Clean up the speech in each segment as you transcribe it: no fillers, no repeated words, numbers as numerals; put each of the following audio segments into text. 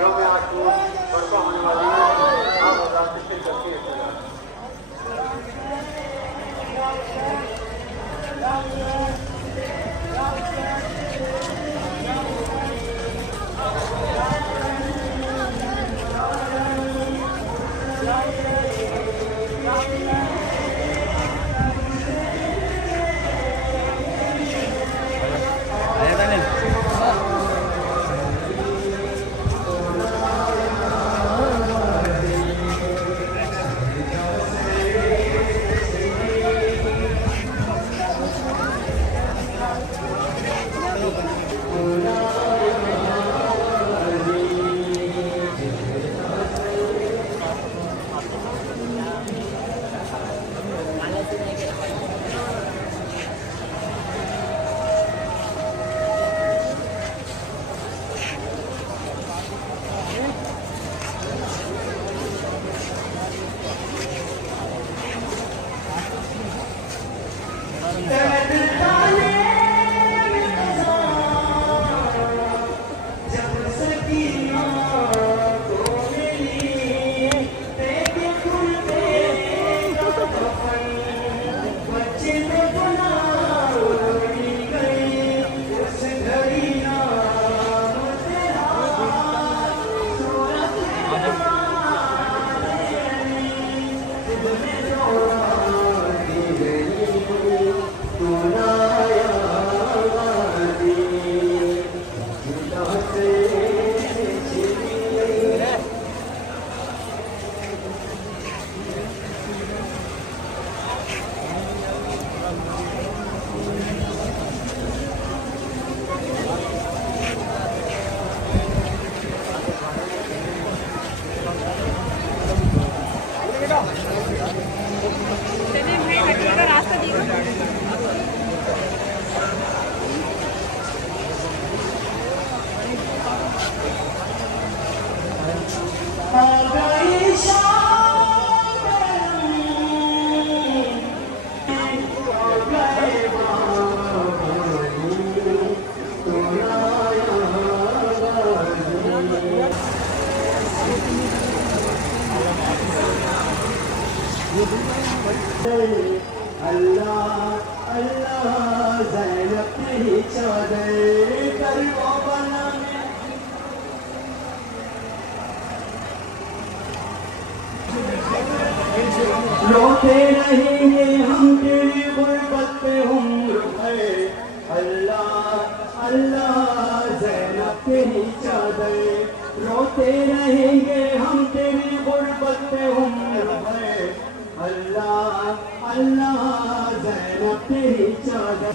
यौम आशूर बरपा होने वाली आम आज़ाद की शिरकत की इत्तला। रोते रहेंगे हम तेरी गुर्बत पे हम रुपए अल्लाह अल्लाह ज़ैनब तेरी चादर रोते रहेंगे हम तेरी गुर्बत पे हम रुपए अल्लाह अल्लाह ज़ैनब तेरी चादर।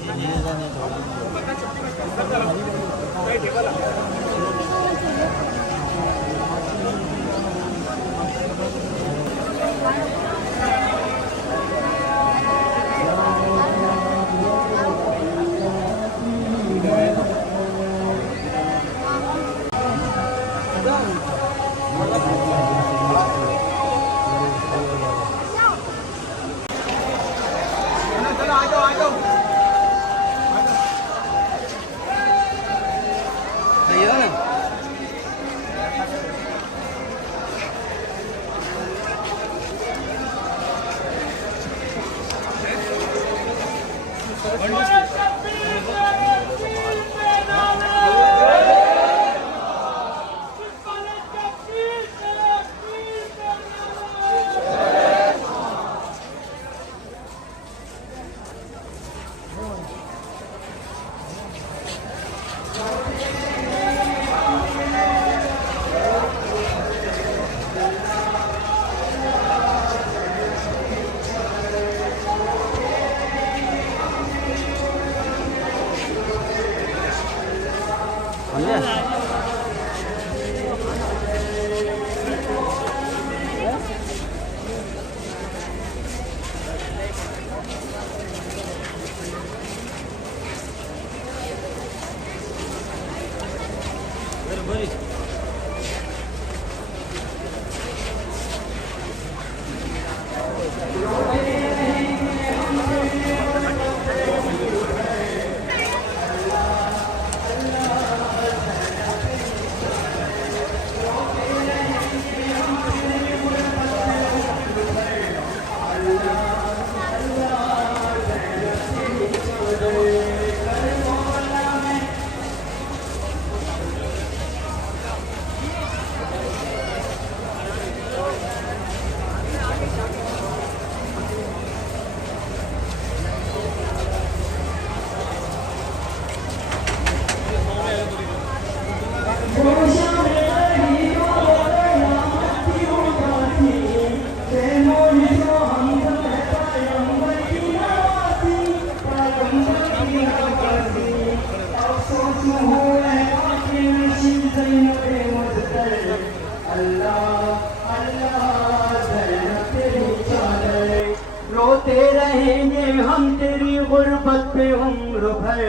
रोते रहेंगे हम तेरी गुर्बत पे उम्र भर।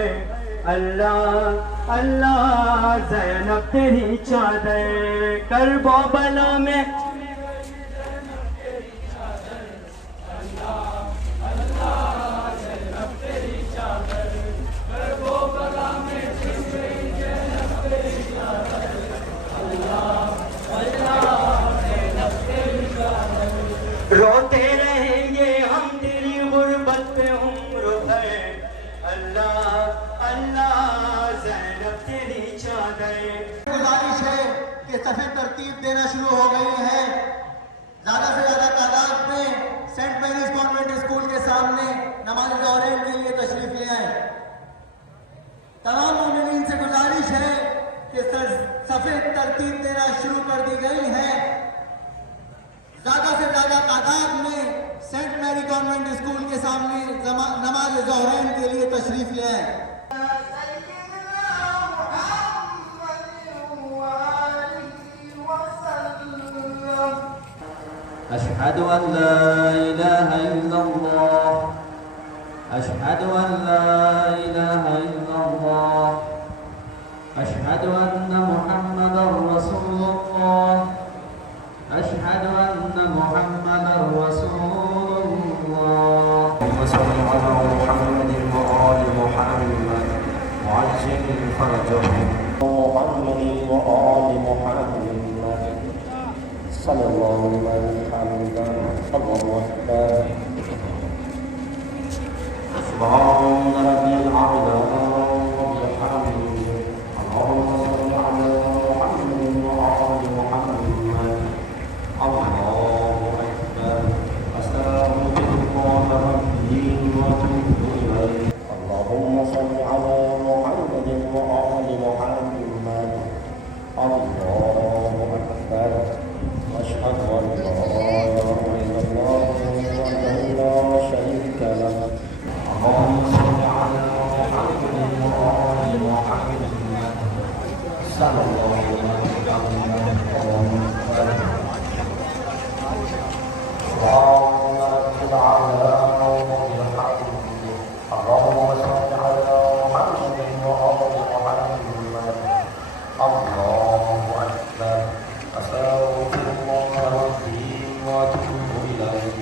अल्लाह अल्लाह ज़ैनब तेरी चादर करबला में रोते रहेंगे हम तेरी गुर्बत पे उम्र भर। अल्लाह अल्लाह ज़ैनब तेरी चादर। गुजारिश है कि सफेद तरतीब देना शुरू हो गई है। ज्यादा से ज्यादा तादाद में सेंट मैरीज कॉन्वेंट स्कूल के सामने नमाज ज़ोहरैन के लिए तशरीफ ले आए। तमाम मोमिनीन से गुजारिश है कि सफेद तरतीब देना शुरू कर दी गई है। ज्यादा से ज्यादा तादाद में सेंट मैरी कॉन्वेंट स्कूल के सामने नमाज ज़ोहरैन के लिए तशरीफ ले आए। أشهد أن لا إله إلا الله أشهد أن لا إله إلا الله أشهد أن محمدا رسول الله أشهد أن محمدا رسول الله اللهم صل على محمد وآل محمد وعجل فرجهم محمد وآل محمد صلى الله عليه حمدا الله أكبر سبحان ربي الأعلى وبحمده اللهم صل على محمد وآل محمد الله أكبر أستغفر الله ربي وأتوب إليه اللهم صل على محمد وآل محمد الله أكبر أشهد أن لا إله إلا الله وحده لا شريك له اللهم صل على محمد وآل محمد صلى الله عليه وسلم سبحان رب الأعلى وبحمده اللهم صل على محمد وآل محمد الله أكبر أستغفر الله ربي وأتوب إليه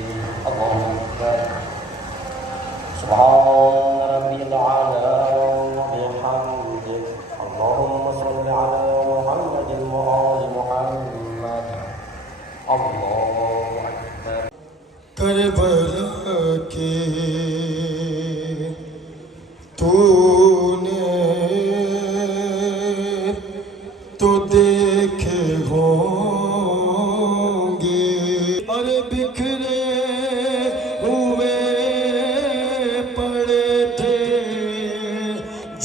الله أكبر سبحان ربي الأعلى وبحمده اللهم صل على محمد وآل محمد الله أكبر करबला के तूने तो देखे होंगे और बिखरे हुए पड़े थे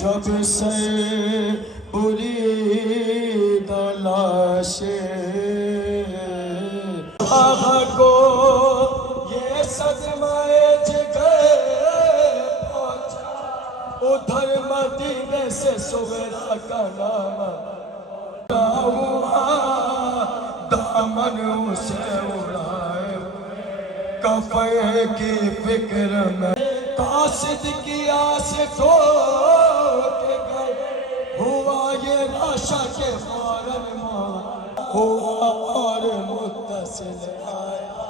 जब से बुरी तलाशें को ये सदमाए जिगर पहुंचा उधर मदीने से सुबेरा का नाम हुआ दामन उसे उड़ाए कफ़े की फिक्र में कासिद की आस को के गए हुआ ये लाशा के फौरन हुआ और मुत्तसिल आया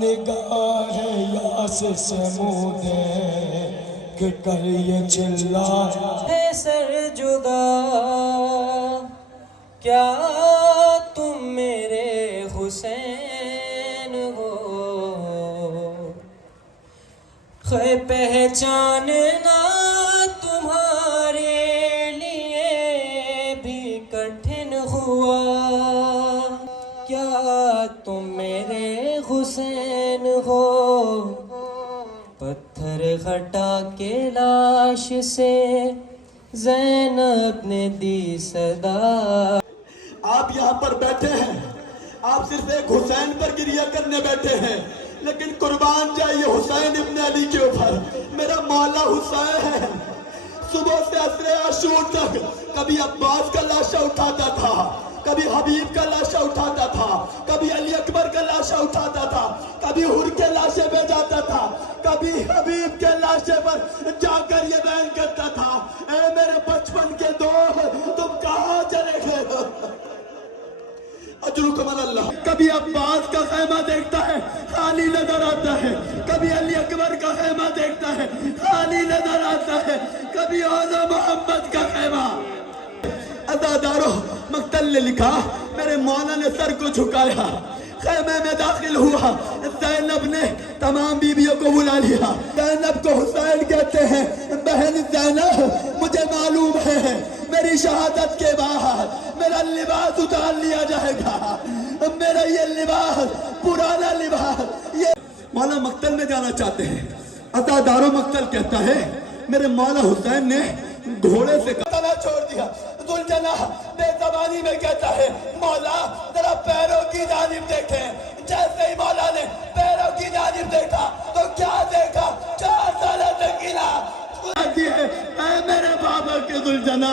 निगाह यास से मुँह दे कि कर ये चिल्लाया है सर जुदा क्या तुम मेरे हुसैन हो ख़ै पहचानना तुम्हारे लिए भी कठिन हुआ क्या तुम मेरे हुसैन हो पत्थर हटा के लाश से ज़ैनब ने दी सदा। आप यहाँ पर बैठे हैं आप सिर्फ एक हुसैन पर गिरिया करने बैठे हैं लेकिन कुर्बान जाइए हुसैन इब्न अली के ऊपर मेरा मौला हुसैन है। सुबह से असरे आशूर तक कभी अब्बास का लाशा उठाता था कभी हबीब का लाशा उठाता था कभी अली अकबर का लाशा उठाता था कभी हुर के लाशे पे जाता था कभी हबीब के लाशे पर जाकर ये बयान करता था, ए मेरे बचपन के दोस्त तुम कहां चले गए। अल्लाह। कभी अब्बास का खैमा देखता है खाली नजर आता है, कभी अली अकबर का खैमा देखता है खाली नजर आता है, कभी औज़ा मोहम्मद का खैमा। अज़ादारो मक्तल ने लिखा, मेरे मौला ने सर को झुकाया, खैमे में दाखिल हुआ, ज़ैनब ने तमाम बीवियों को बुला लिया। ज़ैनब को हुसैन कहते हैं, बहन ज़ैनब मुझे मालूम है मेरी शहादत के बाद मेरा लिबास उतार लिया जाएगा, मेरा ये लिबास पुराना लिबास। ये मौला मक्तल में जाना चाहते हैं। अज़ादारो मक्तल कहता है, मेरे मौला हुसैन ने घोड़े से कतला छोड़ दिया। दुलजना बेज़बानी में कहता है, मौला जरा पैरों की जानिब देखें। जैसे ही मौला ने पैरों की जानिब देखा तो क्या देखा, 4 साल तक गिला। मेरे बाबा के दुलजना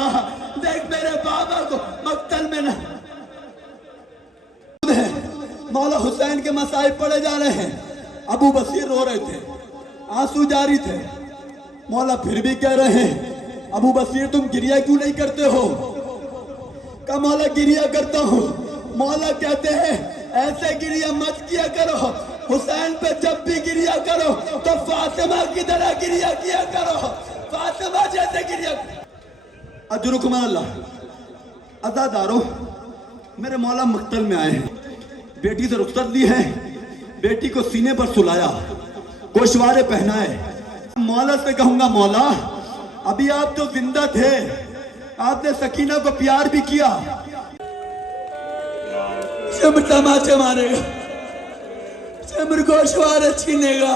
देख, मेरे बाबा को मक्तल में न मौला हुसैन के मसाइब पड़े जा रहे हैं। अबू बसीर रो रहे थे, आंसू जारी थे। मौला फिर भी कह रहे हैं, अबू बसीर तुम गिरिया क्यों नहीं करते हो? का मौला गिरिया करता हूँ। मौला कहते हैं, ऐसे गिरिया मत किया करो, हुसैन पे जब भी गिरिया करो तो फातिमा की तरह गिरिया किया करो, फातिमा जैसे गिरिया। अजरुकुम अल्लाह। अज़ादारो मेरे मौला मक्तल में आए, बेटी से रुखसत ली है, बेटी को सीने पर सुलाया, गोशवारे पहनाए। मौला से कहूंगा, मौला अभी आप तो जिंदा थे, आपने सकीना को प्यार भी किया, सिमर तमाचे मारेगा, सिमर गोशवारे छीनेगा।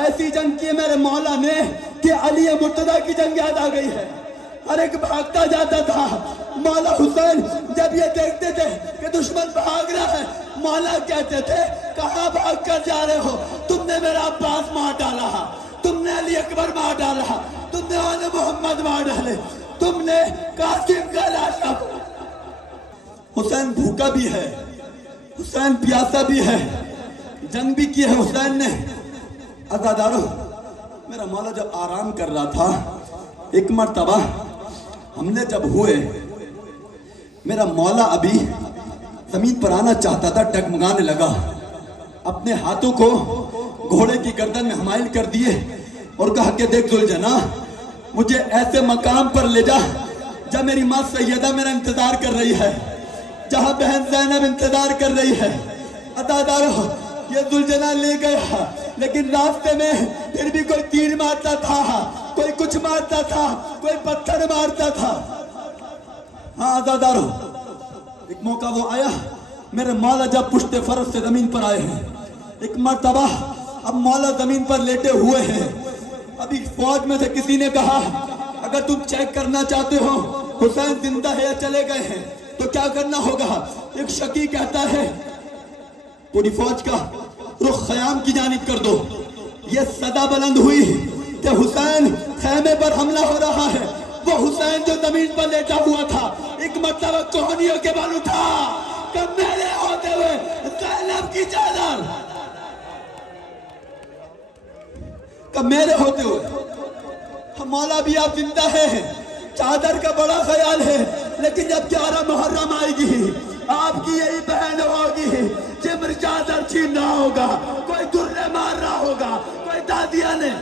ऐसी जंग की मेरे मौला ने कि अली मुर्तदा की जंग याद आ गई है। हर एक भागता जाता था। मौला हुसैन जब ये देखते थे कि दुश्मन भाग रहा है, मौला कहते थे, कहां भाग कर जा रहे हो? तुमने मेरा अब्बास मार डाला, तुमने अली अकबर मार डाला, तुमने औज़ा मोहम्मद मार डाले, तुमने कासिम का लाशा। हुसैन भूखा भी है, हुसैन प्यासा भी है, जंग भी की है हुसैन ने। अज़ादारो मेरा मौला जब आराम कर रहा था, एक मर्तबा हमले जब हुए, मेरा मौला अभी जमीन पर आना चाहता था, डगमगाने लगा, अपने हाथों को घोड़े की गर्दन में हमाइल कर दिए और कहा कि देख दुलजना, मुझे ऐसे मकाम पर ले जा जहाँ मेरी माँ सैयदा मेरा इंतजार कर रही है, जहाँ बहन ज़ैनब इंतजार कर रही है। अज़ादारो ये दुलजना ले गया, लेकिन रास्ते में फिर भी कोई तीर मारता था, कोई कुछ मारता था, कोई पत्थर मारता था। हाँ अज़ादारो, एक मौका वो आया, मेरे मौला जब पुश्ते फर्श से जमीन पर आए हैं, एक मर्तबा अब मौला जमीन पर लेटे हुए हैं। अभी फौज में से किसी ने कहा, अगर तुम चेक करना चाहते हो हुसैन जिंदा है या चले गए हैं तो क्या करना होगा? एक शकी कहता है, पूरी फौज का रुख ख़याम की जानिब कर दो। ये सदा बुलंद हुई कि हुसैन खैमे पर हमला हो रहा है। वो हुसैन जो जमीन पर लेटा हुआ था, एक मर्तबा कोहनियों के बल उठा, कब मेरे होते हुए ज़ैनब की चादर, कब मेरे होते हुए। मौला भी आप जिंदा है, चादर का बड़ा ख्याल है, लेकिन जब 11 मुहर्रम आएगी, आपकी यही बहन होगी जिम्र चादर छीनना होगा, कोई दुर्रे मार रहा होगा, कोई दादिया ने।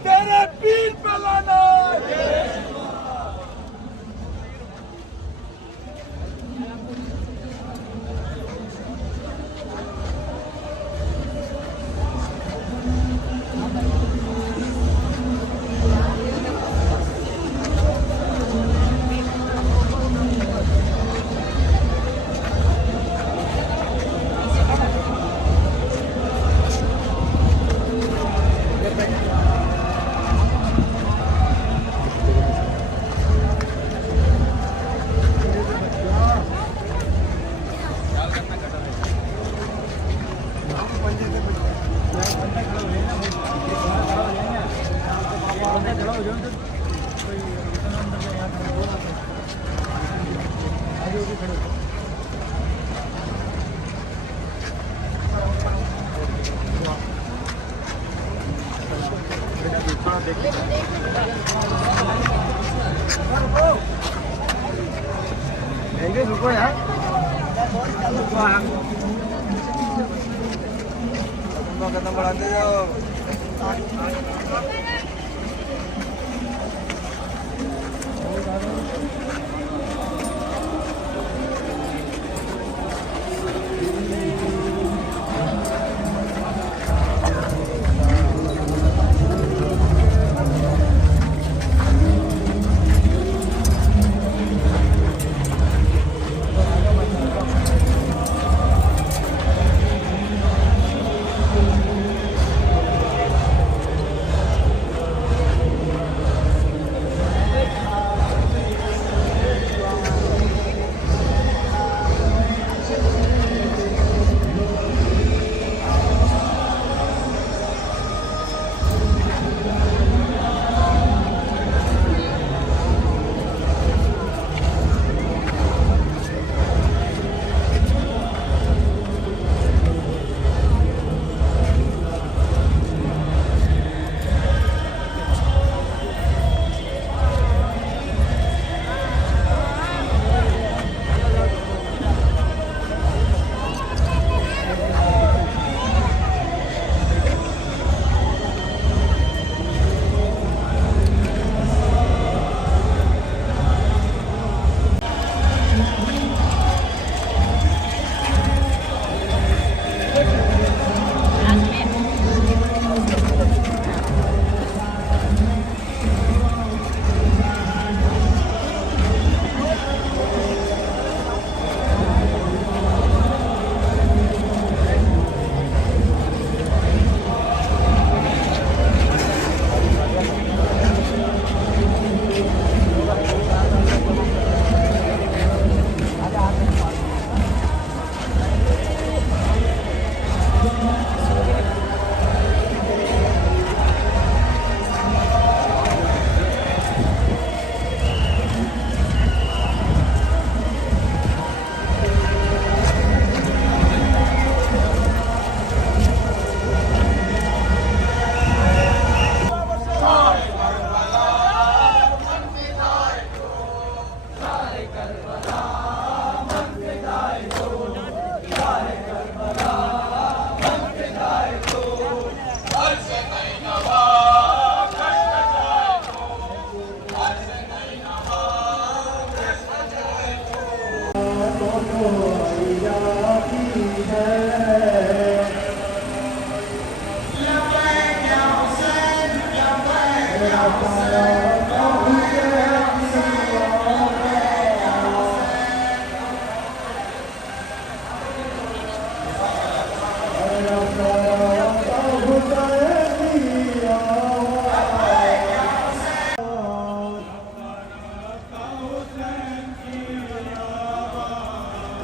तेरे पीर पे लाना। रुको यार, कदम बढ़ाते जाओ।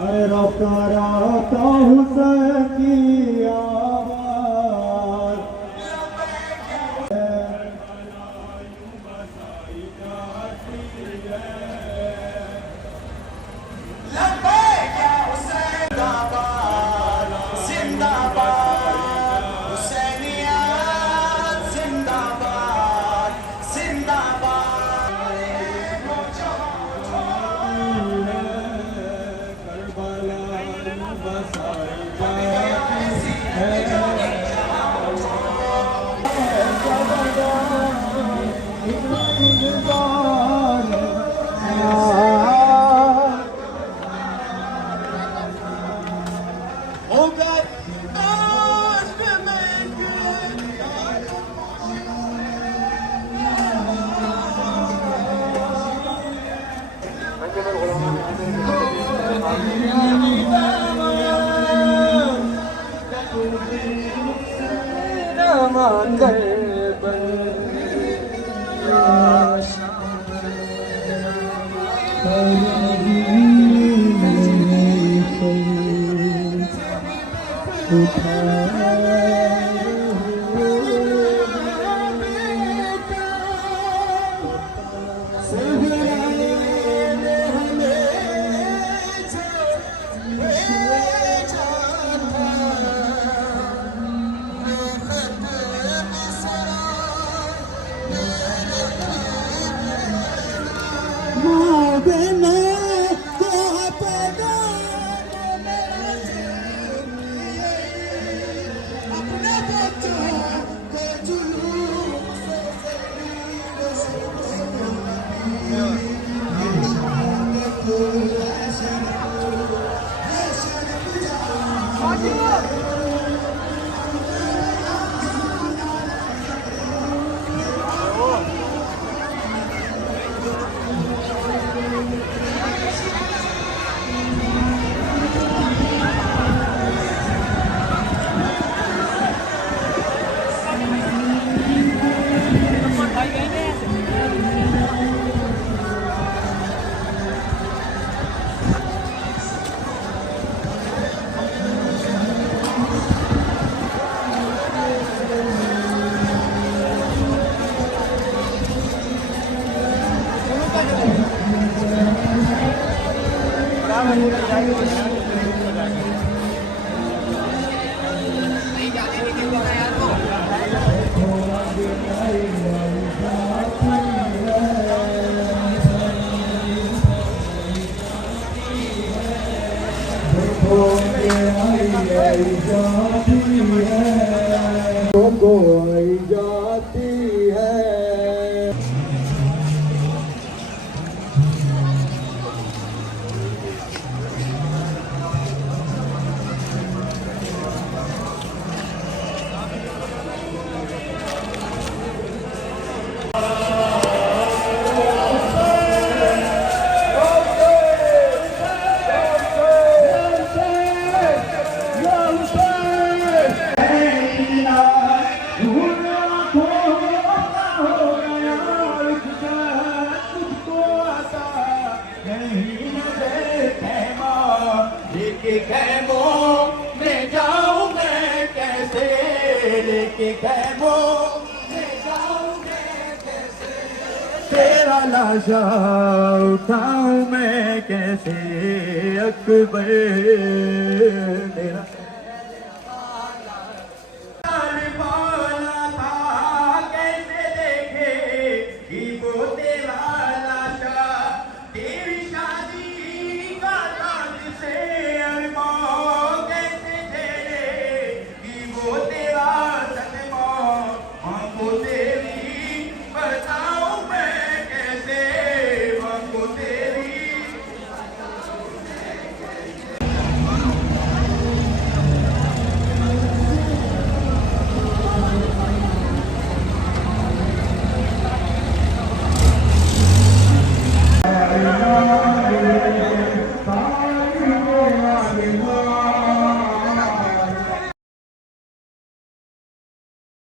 अरे रफ्तारा का हुसैन की आवाज़ करबला कोई जाती है लेके खैमों में जाऊं मैं कैसे, लेके खैमों में जाऊं मैं कैसे, तेरा लाशा उठाऊं मैं कैसे अकबर मेरा वाला था कैसे देखे कि वो तेरा लाशा तेरी शादी का राज से अरमान कैसे झेले कि वो तेरा सदमा हमको तेरी बताऊं मैं कैसे हमको तेरी